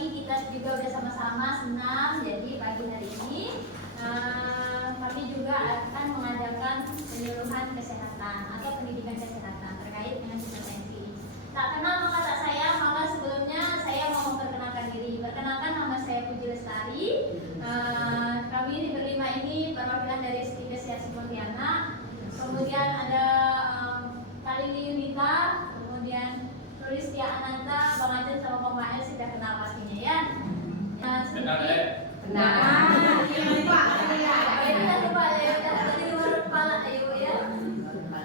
pagi kita juga udah sama-sama senam. Jadi pagi hari ini kami juga akan mengadakan penyuluhan kesehatan atau pendidikan kesehatan terkait dengan hipertensi. Tak kenal maka tak sayang, maka sebelumnya saya mau memperkenalkan diri. Perkenalkan, nama saya Puji Lestari. Kami berlima ini perwakilan dari Stikes Pontianak. Kemudian ada Kalini Yunita, kemudian Lulistia Ananta, Bang Ajun sama Bang Mael sudah kenal pastinya ya. Kenal ya? Nah, lupa. Jadi lupa ya, tadi luar kepala ayo ya.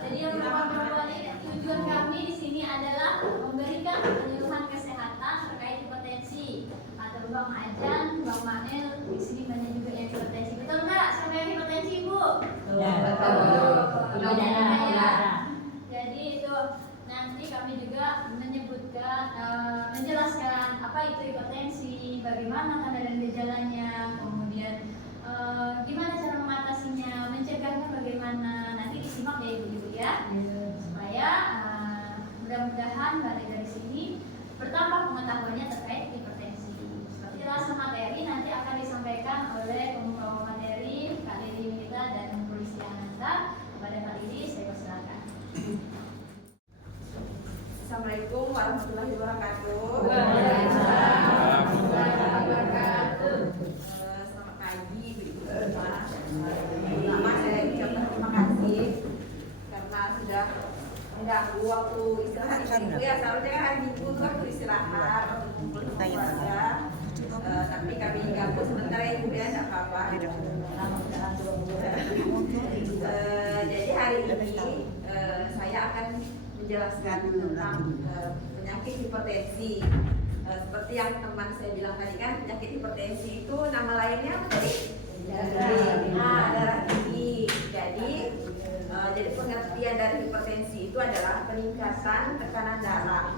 Jadi yang perempuan ini tujuan kami di sini adalah memberikan penyuluhan kesehatan terkait hipertensi. Atau Bang Ajan, Bang Mael di sini banyak juga yang hipertensi. Betul nggak? Siapa yang hipertensi, Bu? Ya, betul. Ya. Jadi itu nanti kami juga menyebutkan, menjelaskan apa itu hipertensi, bagaimana tanda dan gejalanya, kemudian gimana cara mengatasinya, mencegahnya bagaimana. Nanti disimak ya ibu-ibu ya, supaya mudah-mudahan dari sini bertambah pengetahuannya terkait hipertensi. Seperti langsung materi nanti akan disampaikan oleh pembawa materi Kak Lili Nita dan Polisi Ananta. Kepada Kak Lili saya persilakan. Assalamualaikum warahmatullahi wabarakatuh. Waalaikumsalam warahmatullahi wabarakatuh. Selamat pagi, pertama saya ucapkan terima kasih karena sudah mengganggu waktu istirahat ibu ya. Seharusnya kan hari Minggu itu waktu istirahat, waktu kumpul keluarga. Tapi kami ganggu sebentar ya ibu ya, tidak apa-apa. Jadi hari ini saya akan menjelaskan tentang penyakit hipertensi. Seperti yang teman saya bilang tadi kan, penyakit hipertensi itu nama lainnya apa tadi? Darah tinggi. Jadi pengertian dari hipertensi itu adalah peningkatan tekanan darah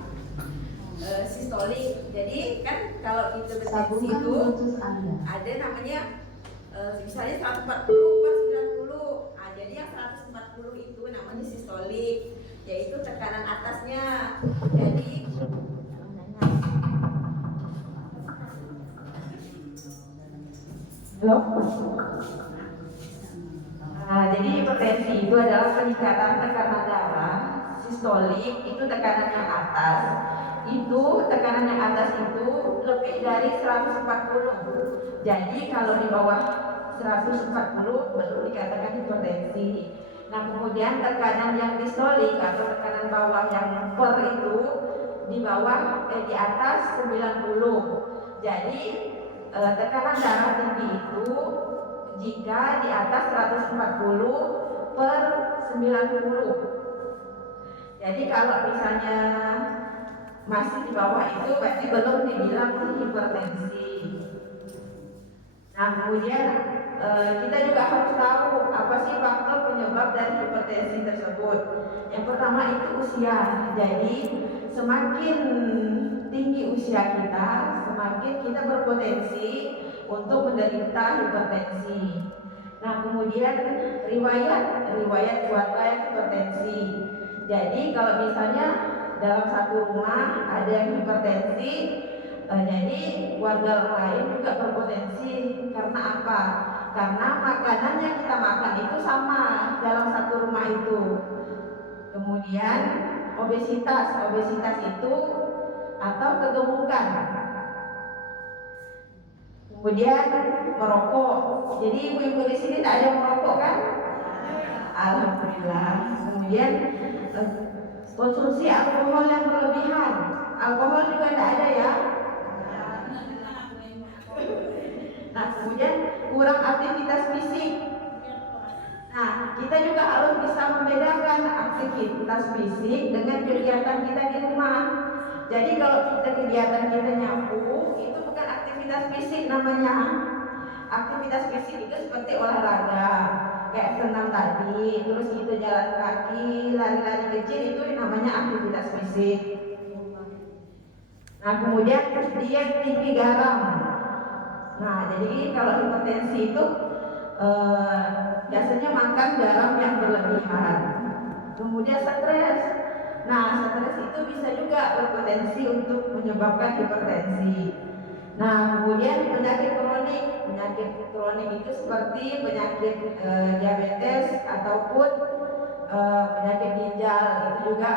sistolik. Jadi kan kalau hipertensi itu ada namanya misalnya 140/90. Jadi yang 140 itu namanya sistolik, yaitu tekanan atasnya. Jadi jadi hipertensi itu adalah peningkatan tekanan darah sistolik, itu tekanan yang atas. Itu tekanan yang atas itu lebih dari 140. Jadi kalau di bawah 140 baru dikatakan hipertensi. Nah, kemudian tekanan yang distolik atau tekanan bawah yang per itu di atas 90. Jadi tekanan darah tinggi itu jika di atas 140/90. Jadi kalau misalnya masih di bawah itu berarti belum dibilang hipertensi. Nah, kemudian kita juga harus tahu apa sih faktor penyebab dari hipertensi tersebut. Yang pertama itu usia. Jadi semakin tinggi usia kita, semakin kita berpotensi untuk menderita hipertensi. Nah, kemudian riwayat keluarga yang hipertensi. Jadi kalau misalnya dalam satu rumah ada yang hipertensi, jadi warga lain juga berpotensi. Karena apa? Karena makanan yang kita makan itu sama dalam satu rumah itu. Kemudian obesitas itu atau kegemukan. Kemudian merokok. Jadi ibu-ibu di sini tak ada yang merokok kan? Alhamdulillah. Kemudian konsumsi alkohol yang berlebihan. Alkohol juga tidak ada ya. Nah, kemudian kurang aktivitas fisik. Nah, kita juga harus bisa membedakan aktivitas fisik dengan kegiatan kita di rumah. Jadi kalau kegiatan kita nyapu, itu bukan aktivitas fisik namanya. Aktivitas fisik itu seperti olahraga, kayak senam tadi, terus itu jalan kaki, lari-lari kecil, itu namanya aktivitas fisik. Nah, kemudian diet tinggi garam. Nah, jadi kalau hipertensi itu biasanya makan garam yang berlebihan. Kemudian stres. Nah, stres itu bisa juga berpotensi untuk menyebabkan hipertensi. Nah, kemudian penyakit kronik itu seperti penyakit diabetes ataupun penyakit ginjal itu juga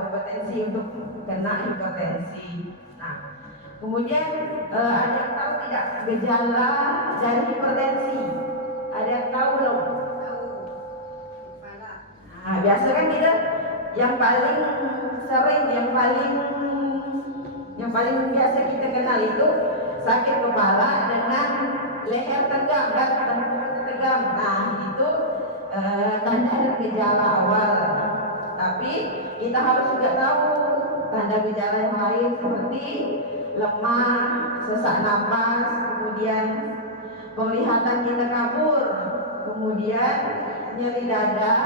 berpotensi untuk kena hipertensi. Nah, kemudian ada yang tahu tidak gejala dari hipertensi? Ada yang tahu belum? Nah, biasa kan kita yang paling sering, yang paling biasa kita kenal itu sakit kepala dengan leher tegang dan tenggorokan tegang. Nah, itu tanda gejala awal. Tapi kita harus juga tahu tanda gejala yang lain seperti lemah, sesak napas, kemudian penglihatan kita kabur, kemudian nyeri dada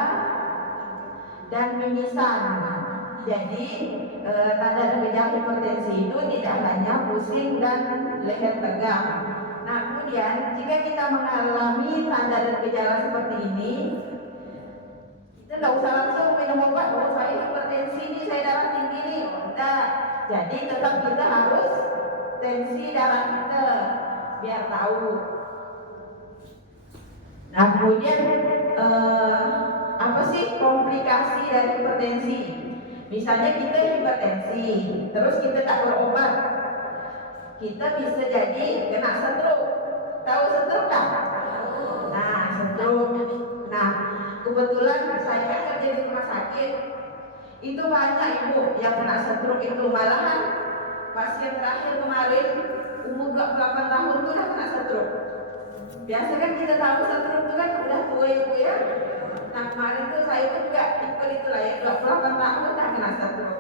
dan mimisan. Jadi tanda gejala hipertensi itu tidak hanya pusing dan leher tegang. Nah, kemudian jika kita mengalami tanda dan gejala seperti ini, kita tidak usah langsung minum obat. Oh, saya hipertensi ini, saya darah tinggi nih. Tidak. Jadi tetap kita harus tensi darah kita biar tahu. Nah, kemudian apa sih komplikasi dari hipertensi? Misalnya kita hipertensi, terus kita tak berobat, kita bisa jadi kena stroke. Tahu stroke tak? Nah, stroke. Nah, kebetulan saya kan kerja di rumah sakit. Itu banyak ibu yang kena stroke itu. Malahan pasien terakhir kemarin umur 28 tahun tuh udah kena stroke. Biasa kan kita tahu stroke itu kan udah tua ibu ya. Nah, kemarin tuh saya pun juga ikut itulah ya, 28 tahun tak kena stroke.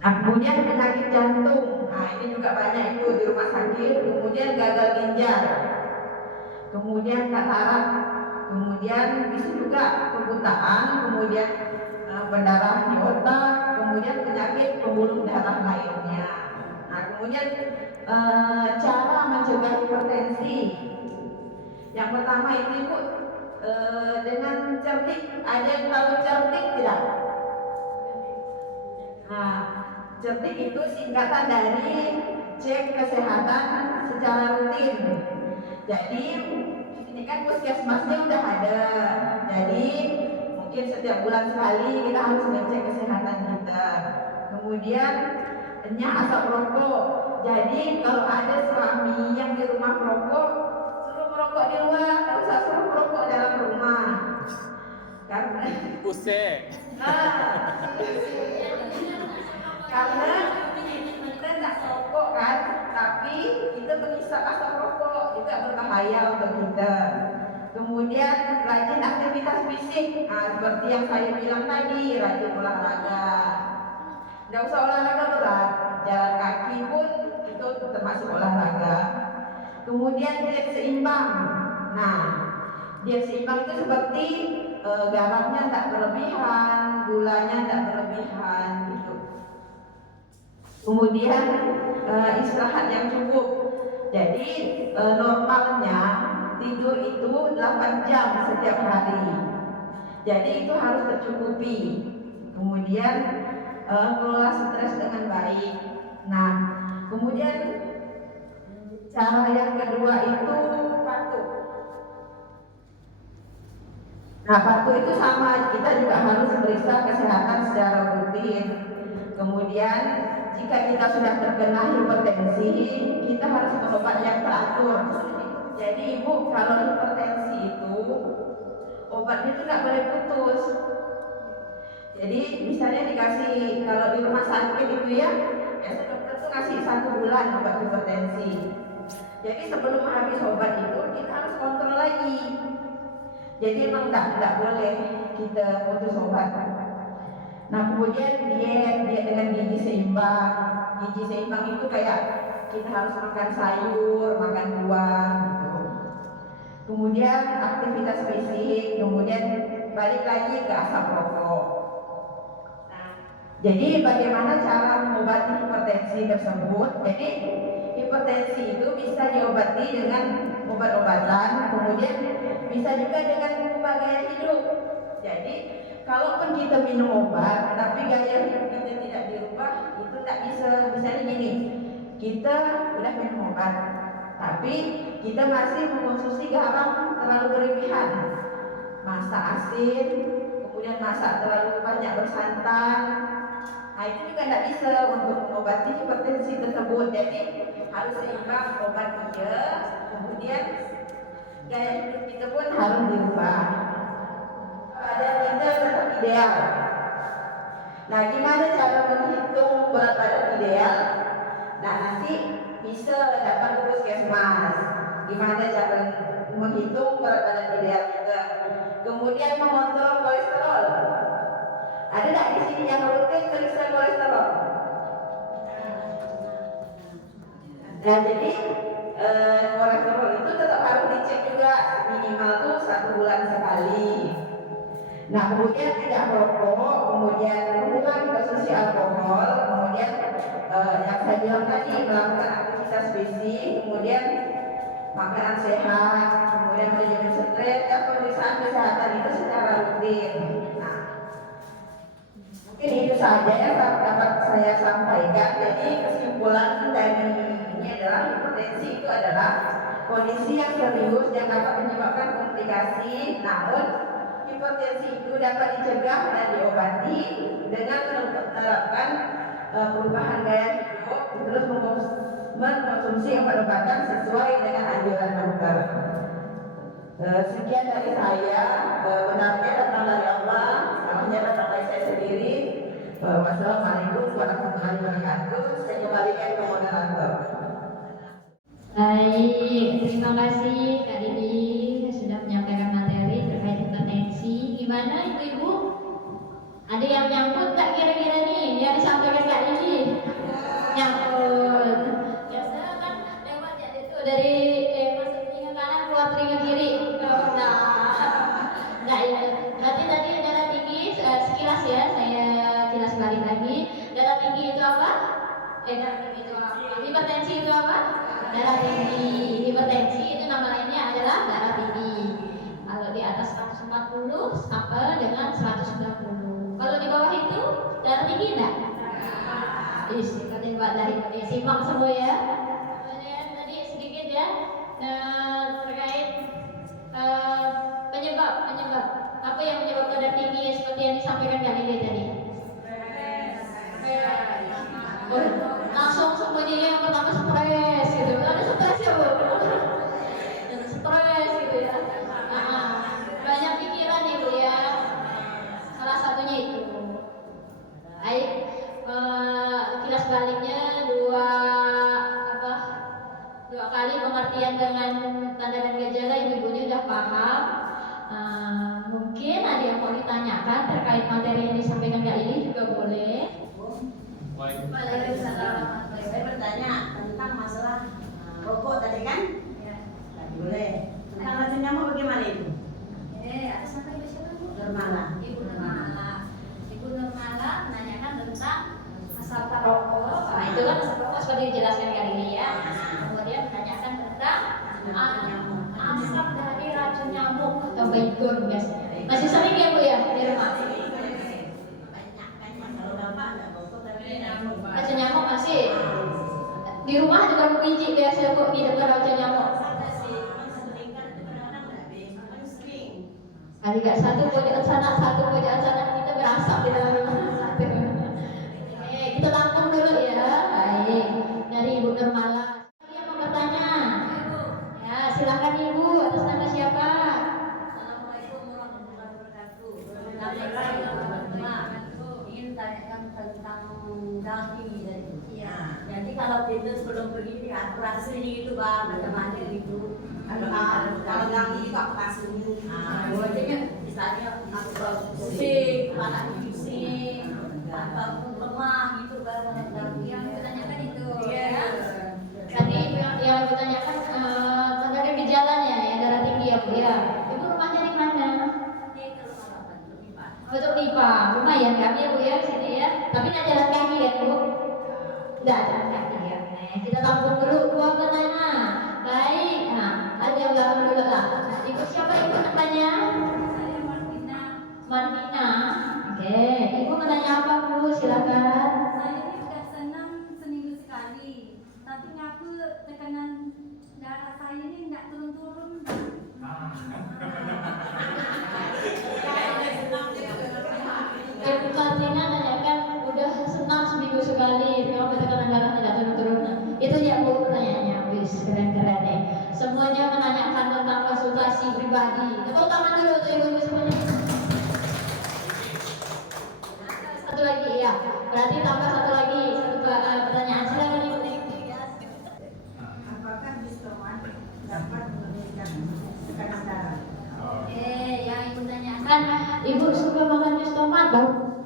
Nah, kemudian penyakit jantung. Nah, ini juga banyak ibu di rumah sakit. Kemudian gagal ginjal, kemudian katarak, kemudian bisa juga kebutaan, kemudian pendarahan di otak, kemudian penyakit pembuluh darah lainnya. Nah, kemudian cara mencegah hipertensi. Yang pertama itu ibu dengan cerdik. Ada yang tahu cerdik tidak? Nah, cerdik itu singkatan dari cek kesehatan secara rutin. Jadi ini kan puskesmasnya udah ada. Jadi mungkin setiap bulan sekali kita harus ngecek kesehatan kita. Kemudian asap rokok. Jadi kalau ada suami yang di rumah merokok, suruh merokok di luar, tidak usah suruh merokok dalam rumah. Karena karena kita tidak merokok kan, tapi kita menghisap asap rokok juga berbahaya untuk kita. Kemudian rajin aktivitas fisik, seperti yang saya bilang tadi, rajin olahraga. Tidak usah olahraga berat, jalan kaki pun itu termasuk olahraga. Kemudian diet seimbang. Nah, diet seimbang itu seperti garamnya tak berlebihan, gulanya tak berlebihan gitu. Kemudian istirahat yang cukup. Jadi normalnya tidur itu 8 jam setiap hari. Jadi itu harus tercukupi. Kemudian kelola stres dengan baik. Nah, kemudian cara yang kedua itu patuh. Nah, patuh itu sama, kita juga harus periksa kesehatan secara rutin. Kemudian jika kita sudah terkena hipertensi, kita harus berobat yang teratur. Jadi ibu, kalau hipertensi itu obatnya itu tidak boleh putus. Jadi misalnya dikasih, kalau di rumah sakit itu ya, biasa dokter tuh kasih 1 bulan obat hipertensi. Jadi sebelum habis obat itu kita harus kontrol lagi. Jadi memang tidak boleh kita putus obat. Nah, kemudian diet dengan gizi seimbang. Gizi seimbang itu kayak kita harus makan sayur, makan buah gitu. Kemudian aktivitas fisik, kemudian balik lagi ke asap rokok. Nah, jadi bagaimana cara mengobati hipertensi tersebut? Jadi hipertensi itu bisa diobati dengan obat-obatan, kemudian bisa juga dengan mengubah gaya hidup. Jadi kalaupun kita minum obat tapi gaya hidup kita tidak dirubah, itu tak bisa. Misalnya gini, kita udah minum obat, tapi kita masih mengkonsumsi garam terlalu berlebihan, masak asin, kemudian masak terlalu banyak bersantan. Nah itu juga tidak bisa untuk mengobati hipertensi tersebut. Jadi harus seimbang obat dia, kemudian gaya hidup kita pun harus diubah. Badan kita tetap ideal. Nah gimana cara menghitung berat badan ideal? Nah nanti bisa datang ke puskesmas. Gimana cara menghitung berat badan ideal kita? Kemudian mengontrol kolesterol. Ada tak di sini yang rutin periksa kolesterol? Nah jadi kolesterol itu tetap harus dicek juga, minimal tuh 1 bulan sekali. Nah kemudian tidak merokok, kemudian mengurangi konsumsi alkohol, kemudian yang saya bilang tadi melakukan aktivitas fisik, kemudian makanan sehat, kemudian manajemen stres dan pemeriksaan kesehatan itu secara rutin. Nah, mungkin itu saja yang dapat saya sampaikan. Jadi kesimpulan dari ini adalah hipertensi itu adalah kondisi yang serius yang dapat menyebabkan komplikasi. Namun hipertensi itu dapat dicegah dan diobati dengan menerapkan perubahan gaya hidup, terus mengkonsumsi obat-obatan sesuai dengan anjuran dokter. Sekian dari saya. Benarnya datang dari Allah, salahnya datang dari saya sendiri. Wassalamualaikum warahmatullahi wabarakatuh. Saya kembalikan ke moderator. Baik, terima kasih Kak Didi sudah menyampaikan materi terkait hipertensi. Gimana ibu-ibu? Ada yang nyangkut tak kira-kira nih yang disampaikan Kak Didi? Nyangkut. Biasa kan lewat ya itu dari masuk telinga kanan keluar telinga kiri. Nah ya. Berarti tadi darah tinggi sekilas ya saya kilas balik lagi. Darah tinggi itu apa? Darah tinggi itu apa? Hipertensi itu apa? Darah tinggi. Hipertensi itu nama lainnya adalah darah tinggi. Kalau di atas 140 sampai dengan 190. Kalau di bawah itu darah tinggi enggak? Ikatin Pak dari simak semua ya. Kemudian tadi sedikit ya terkait penyebab apa yang menyebabkan darah tinggi seperti yang disampaikan Kak Lili tadi. Langsung semuanya yang pertama stres gitu. Ada stres ya Bu? Stres gitu ya. Banyak pikiran nih Bu ya. Salah satunya itu. Baik, kilas baliknya dua kali pengertian dengan tanda dan gejala ibu-ibunya sudah paham. Mungkin ada yang mau ditanyakan terkait materi yang disampaikan Kak Lili juga boleh. Waalaikumsalam. Saya bertanya tentang masalah rokok tadi kan? Ya. Boleh. Tentang racun nyamuk bagaimana itu? Atas nama ibu siapa Bu? Nurmala. Ibu Nurmala. Ibu Nurmala menanyakan tentang asap rokok. Nah itu kan asap rokok seperti dijelaskan Kak Lili ya. Kemudian menanyakan tentang asap dari racun nyamuk atau baygon biasanya. Masih sering ya Bu ya di rumah? Racun nyamuk masih? Di rumah ada berapa biji biasa Bu di depan racun nyamuk? Kali gak satu pojok sana, satu pojok sana kita berasap di dalam rumah. Kita tampung dulu ya. Baik, dari Ibu Nurmala. Yang mau bertanya? Ya, silakan Ibu. Atas nama siapa? Assalamualaikum warahmatullahi wabarakatuh. Ingin tanyakan tentang darah tinggi tadi. Iya. Jadi kalau kita sebelum pergi operasi gitu Bang, macam-macam gitu. Kalau yang ini kok operasi ini. Biasanya misalnya pusing, kepala pusing, ataupun lemah gitu Bang. Yang ditanyakan itu. Iya. Tadi yang ditanyakan tentang gejalanya ya darah tinggi ya Bu ya. Ibu rumahnya di mana? Betul Lipa, lumayan kami ya Bu ya sini ya. Tapi nggak jalan kaki ya Bu? Nggak jalan kaki ya. Kita tampung dulu dua pertanyaan. Baik, nah ada yang belakang dulu lah. Ibu siapa Ibu namanya? Saya Martina. Martina. Oke, Ibu mau tanya apa Bu? Silakan. Saya ini udah senam seminggu sekali, Tapi ngaku tekanan darah saya ini nggak turun-turun. Ibu Kartina nanyakan udah senam seminggu sekali, kenapa tekanan darah tidak turun-turun? Itu ya Bu pertanyaannya, wis keren-keren nih. Semuanya menanyakan tentang konsultasi pribadi. Tepuk tangan dulu untuk ibu-ibu semuanya. Satu lagi ya, berarti tambah satu lagi satu pertanyaan. Silakan ibu. Apakah distomat dapat menurunkan tekanan darah? Yang ibu tanyakan, ibu suka makan jus tomat, Bang?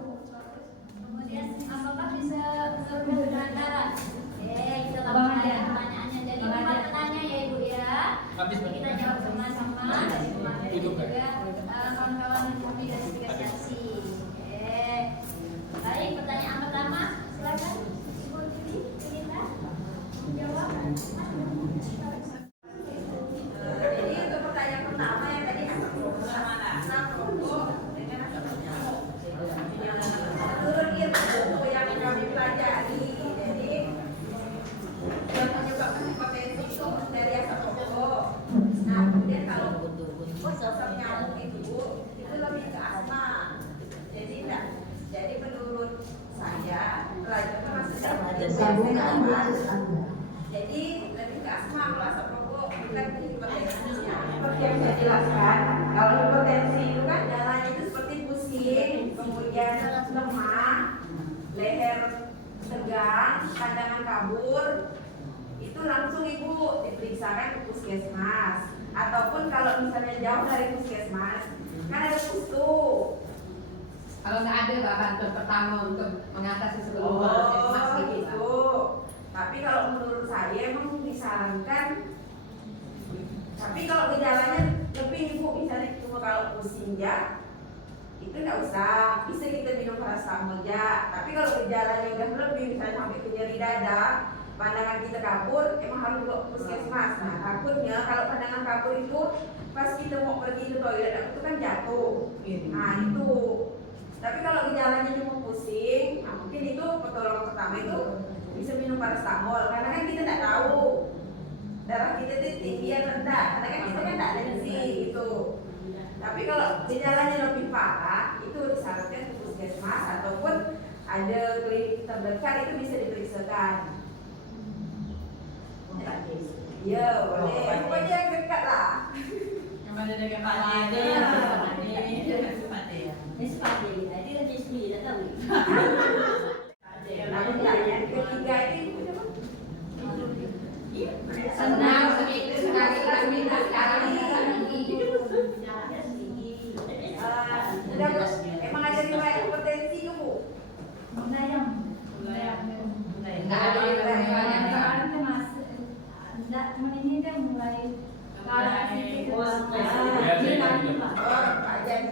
Kemudian apakah bisa menurunkan darah? Kita Bang tambah Ade. pertanyaannya. Jadi Bang empat Ade. pertanyaan ya ibu ya. Nanti kita jawab sama-sama dari kemarin dan juga kawan-kawan kami dari tiga seksi. Baik, pertanyaan pertama, silakan Ibu Titi, Tinita menjawab. Jadi untuk pertanyaan pertama yang tadi asap rokok dengan asap nyamuk. Menurut ilmu yang kami pelajari, jadi yang menyebabkan hipertensi itu dari asap rokok. Nah, kemudian kalau asap nyamuk itu lebih ke asma. Jadi enggak. Jadi menurut saya pelajaran jadi lebih ke asma kalau asap rokok bukan hipertensinya. Seperti yang saya jelaskan, kalau hipertensi itu kan Jalannya itu seperti pusing, kemudian lemah, leher tegang, pandangan kabur. Itu langsung ibu diperiksakan ke puskesmas. Ataupun kalau misalnya jauh dari puskesmas, kan ada pustu. Kalau nggak ada bantuan pertama untuk mengatasi sebelum Oh, puskesmas gitu. gitu. Tapi kalau menurut saya emang disarankan. Tapi kalau gejalanya lebih ibu, misalnya cuma kalau pusing ya, itu nggak usah. Bisa kita minum paracetamol ya. Tapi kalau gejalanya udah lebih, misalnya sampai ke nyeri dada, pandangan kita kabur, emang harus bawa ke puskesmas. Nah, takutnya kalau pandangan kabur itu pas kita mau pergi ke toilet itu kan jatuh. Nah, itu. Tapi kalau gejalanya cuma pusing, nah mungkin itu pertolongan pertama itu bisa minum paracetamol. Karena kan kita nggak tahu darah kita itu tinggi atau rendah. Karena kan kita kan nggak tensi gitu. Tapi kalau gejalanya lebih parah, itu disarankan ke puskesmas ataupun ada klinik terdekat itu bisa diperiksakan. Iya, boleh. Pokoknya yang dekat lah. Yang mana dengan Pak Ade? Jadi lebih sendiri, tak tahu. Nah, yang ketiga itu Senang seminggu sekali, seminggu sekali. emang ada riwayat hipertensi ke Bu? Menayang. Nggak ada riwayat. Soalnya masih enggak, cuma ini dia mulai parah sedikit. Pak Jan.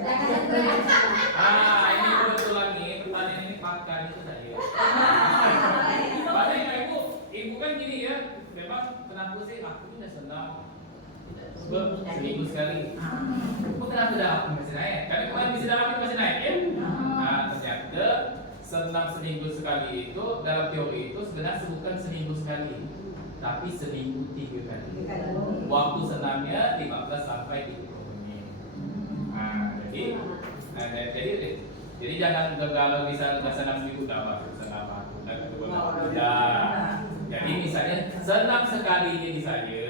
Ini kebetulan nih pertanyaan ini pakar itu saya. Padahal ibu kan gini ya, memang kenapa sih aku udah senang seminggu sekali. Aku kenapa sudah aku masih naik? Karena kemarin bisa dalam masih naik ya. Nah ternyata senam seminggu sekali itu dalam teori itu sebenarnya bukan seminggu sekali, tapi seminggu 3 kali. Waktu senamnya 15 sampai 30 menit. Jadi jangan kalau bisa senam seminggu dapat senam aku dan jadi misalnya senam sekali ini saja,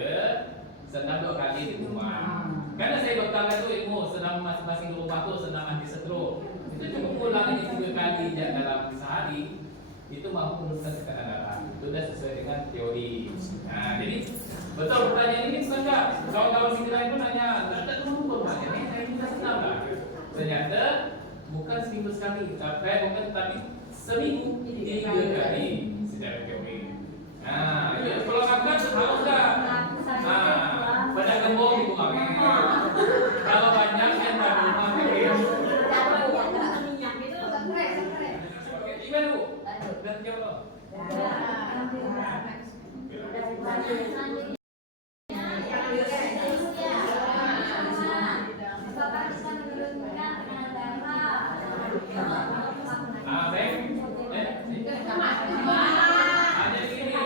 senam 2 kali di rumah. Karena saya berkala itu ilmu senam masing-masing di rumah tuh senam anti stroke. Itu cukup ulang ini 3 kali dalam sehari. Itu mampu menurunkan tekanan darah. Itu sudah sesuai dengan teori. Nah, jadi betul pertanyaan ini sebenarnya kawan-kawan sini lain pun nanya, ada kemampuan Pak, ini saya minta senam lah. Ternyata bukan seminggu sekali, tapi seminggu 3 kali secara teori. Nah, ya, kalau makan harus dah. Nah, pada gembok ibu kami. Kalau banyak yang tak rumah gimana Bu? Dan jawab. Jadi gini,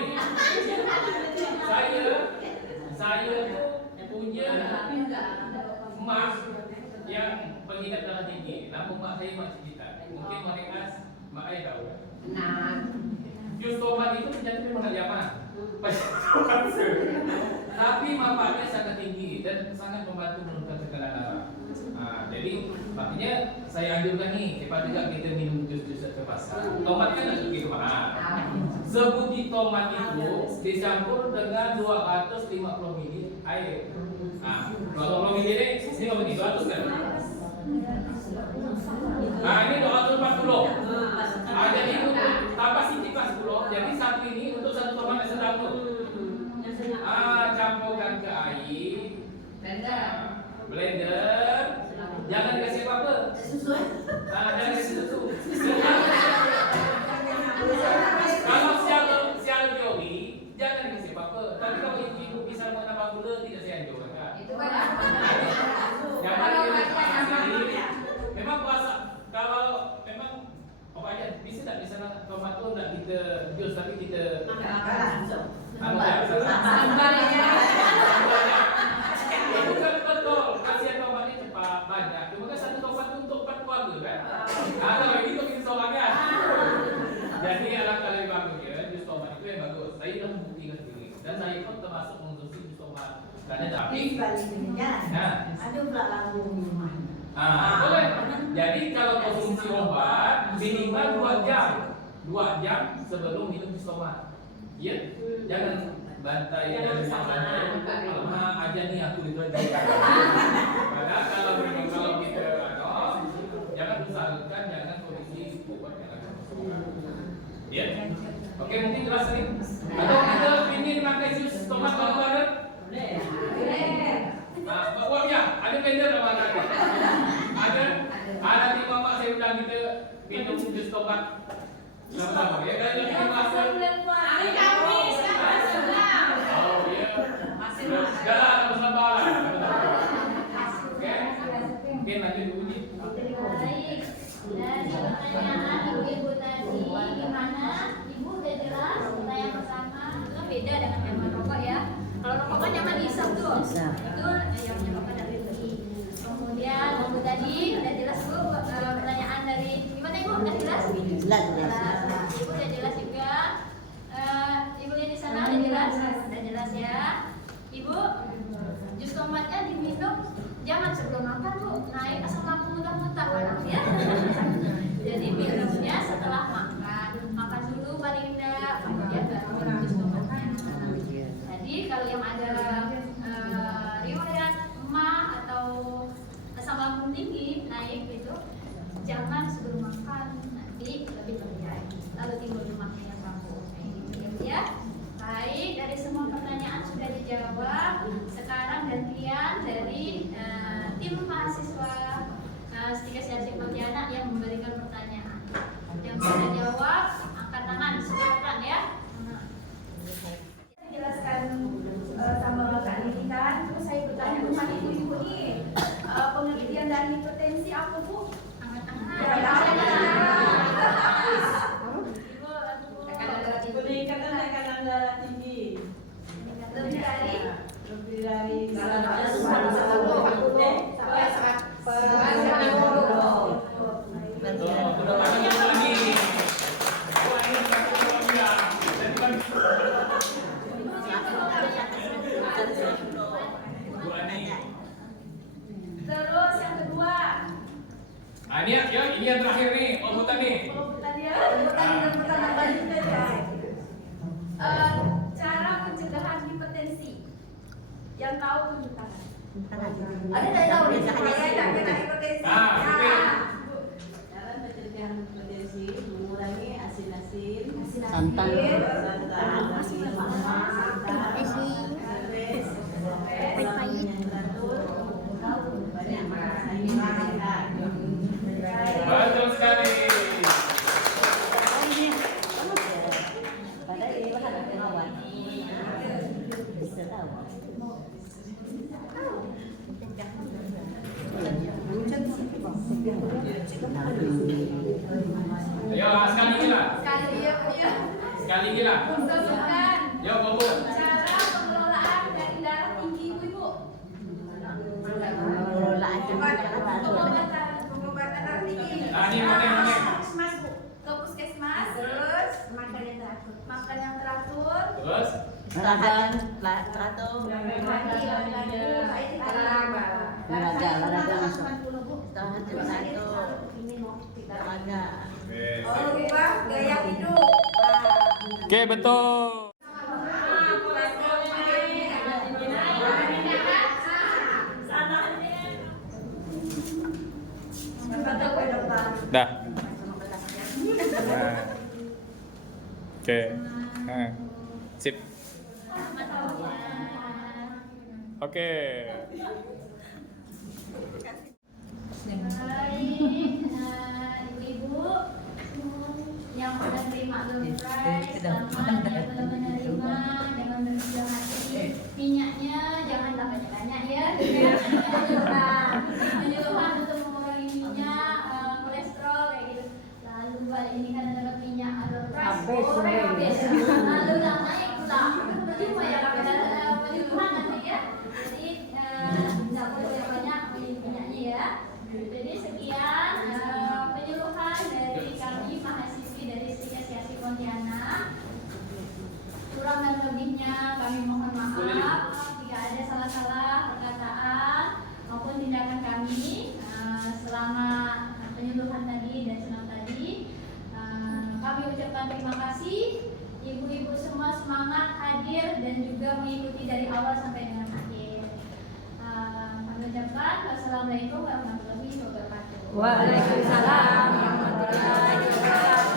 pengidap darah tinggi. Nama mak saya Mak Cita. Mungkin Monekas, Mak Ai tahu. Nah, Jus tomat itu ternyata memang tak nyaman. Tapi manfaatnya sangat tinggi dan sangat membantu menurunkan tekanan darah. Jadi makanya saya anjurkan nih, daripada juga kita minum jus-jus ke pasar. Tomat kan tak begitu mahal. Sebutir tomat itu dicampur dengan 250 ml air. 250 ml ini berapa nih? 200 kan? Ini 240. Jadi itu tambah sedikit pas 10. Jadi satu ini untuk satu tomat yang sedang tuh. Campurkan ke air. Blender. Jangan dikasih apa-apa. Susu. Jangan kasih susu. Kalau sial teori, jangan dikasih apa-apa. Tapi kalau ibu bisa menambah gula, tidak saya anjurkan. itu kan Memang puasa kalau memang apa aja bisa tak misalnya tomat tu nak kita jus tapi kita bukan betul kasihan tomat ni cepat banyak. Cuma kan satu tomat tu untuk 4 keluarga kan. Kalau ini untuk kita seorang kan. Jadi alangkah lebih bagus ya jus tomat itu yang bagus. Saya dah membuktikan sendiri dan saya pun termasuk mengonsumsi jus tomat. Karena tapi Ada pula lagu minuman. boleh. Jadi kalau konsumsi obat minimal 2 jam. 2 jam sebelum minum jus tomat. Ya, jangan bantai dan bantai. Lama aja nih aku itu aja. Padahal kalau kita jangan usahakan jangan kondisi obat yang akan masuk. Ya. Oke, mungkin jelas nih. Atau kita ingin pakai jus tomat bareng-bareng? Boleh. Ya, ada blender apa ada? Ada. Nanti mama saya undang kita minum jus tomat sama-sama ya. Kalau kita masuk. Oh iya. Segala bersama. Oke. Mungkin lanjut dulu nih. Baik. Dari pertanyaan ibu-ibu tadi, gimana? Ibu udah jelas pertanyaan pertama itu beda dengan yang merokok ya. Kalau rokok kan nyaman dihisap tuh. Itu yang menyebabkan alergi. Kemudian ibu tadi udah jelas bu pertanyaan dari gimana ibu? Udah jelas? Jelas. Ibu udah jelas juga. Ibu yang di sana udah jelas? Udah jelas ya. Ibu, jus tomatnya diminum jangan sebelum makan bu, naik asam lambung muntah-muntah panas ya. Jadi minumnya setelah makan dulu paling enggak, kemudian baru minum jus tomatnya. Jadi kalau yang ada riwayat emah atau asam lambung tinggi naik itu jangan sebelum makan, nanti lebih terjadi lalu timbul lemaknya yang kambuh kayak gitu ya. Baik, dari semua pertanyaan sudah dijawab. Sekarang gantian dari tim mahasiswa Setika Siasik Pontianak yang memberikan pertanyaan. Yang bisa jawab angkat tangan, silakan ya. Jelaskan sama Kak Lili kan, terus saya bertanya sama ibu-ibu nih, pengertian dari hipertensi apa bu? Angkat tangan. Peningkatan tekanan darah tinggi. Lebih dari Kalau ada sampai 140. Terus yang kedua, Ini yang terakhir nih, obutan nih. cara pencegahan hipertensi yang tahu tunjuk tangan. Ada dari tahu nih hipertensi. Cara pencegahan hipertensi mengurangi asin-asin, Santan. banyak makan sayur. Betul sekali. Padahal ini bahan pengawan. Bisa tahu. Ayo, sekali lagi lah. Sekali ya, Sekali lagi lah. Tunjukkan Yo, Bobo. cara pengelolaan dari darah tinggi ibu-ibu. Pengelolaan Pengobatan Satu. Gaya hidup. Oke, betul. Dah. Nah. Oke. Nah. Sip. Oke. Baik, ibu-ibu yang sudah terima loan prize, selamat yang telah menerima dengan berhati hati. Minyaknya janganlah banyak-banyak ya. Penyuluhan untuk mengurangi minyak, kolesterol kayak gitu. Lalu kali ini kan dapat minyak loan prize, goreng habis. Lalu yang naik pula. Percuma ya kalau penyuluhan nanti ya. Jadi tidak boleh banyak minyaknya ya. Jadi sekian penyuluhan dari kami mahasiswi dari Sri Asosiasi Pontianak. Kurang dan lebihnya kami mohon maaf jika ada salah-salah perkataan maupun tindakan kami selama penyuluhan tadi dan senam tadi. Kami ucapkan terima kasih. Ibu-ibu semua semangat hadir dan juga mengikuti dari awal sampai dengan akhir. Kami ucapkan wassalamualaikum warahmatullahi wabarakatuh. Waalaikumsalam warahmatullahi wabarakatuh.